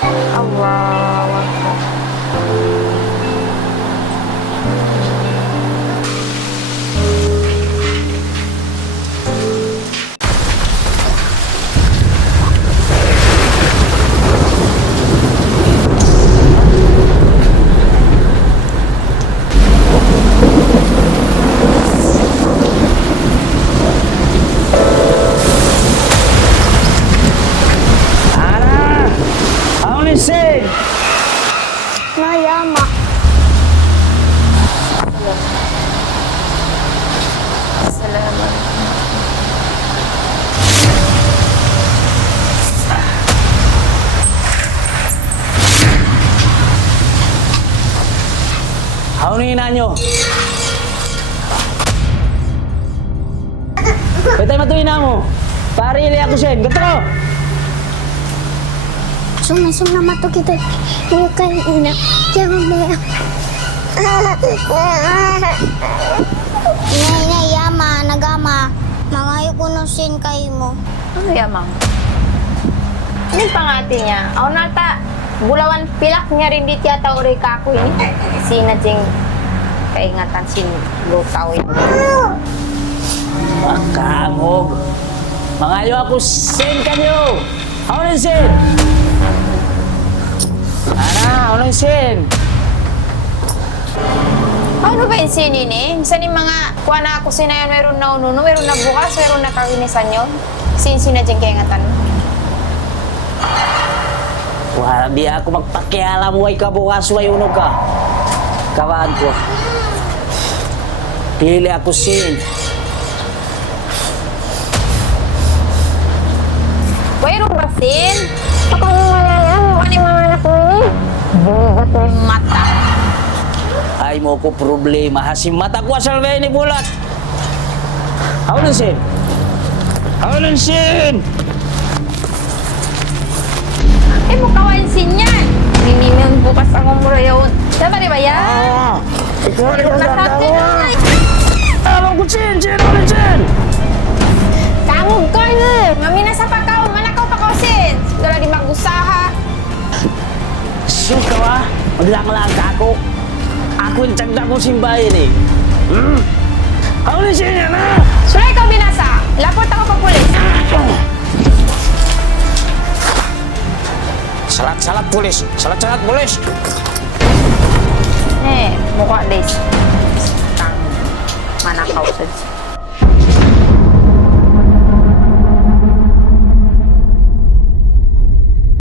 Allahu Akbar. Sin! Nayama. Salamat. Ako nang ina nyo. Pwede matuloy na mo. Parili ako siya. Ganto ko! Sum na mato kita. Bukan ina. Jangan deh. Nay, yama, nagama. Mangayo ko no sin kay mo. Ano yamang? Ano yung pangati niya? Ako nata, bulawan pilak niya rin di tiyata uri kako ini. Sinadjing kaingatan sin lutaw yun. Makangog. Mangayo ako sin kanyo. Ako nang sin. Ana, ako nang sin. Ano ba yung sin ini? Saan yung mga kuha na ako sinayon, meron na ununo, meron na bukas, meron na kawinisan yun? Sinadjing kaingatan mo. Wala, di ako magpakialam. Way ka bukas, way unog ka. Kawaan ko. Pili ako sin. Mayroon ba sin? Ako yung malalam, ano yung mga anak mo eh? Bugat mo yung mata. Ay mo ko problema. Hasim mata ko asal ba ni bulat. Ako nang sin. Ako nang sin. Eh, mo kawain sin yan. Mimimin bukas ang umuro yun. Diba ba yan? Ikaw na Nasate na. Tawag ko sin. Sin ako nang sin. Tangog ka na. Mamina sa pakaw. Manakaw pakaw sin. Dala di magusaha. Sin ka ba? Maglang-lang ka ako. Ako yung tagda kong simbahin eh. Ako nang sin yan ha. Sure, ikaw binasa. Lapot ako pa pulis. Salat-salat pulis. Salat-salat pulis. Eh, mukha lis. Tangog. Manakaw sin.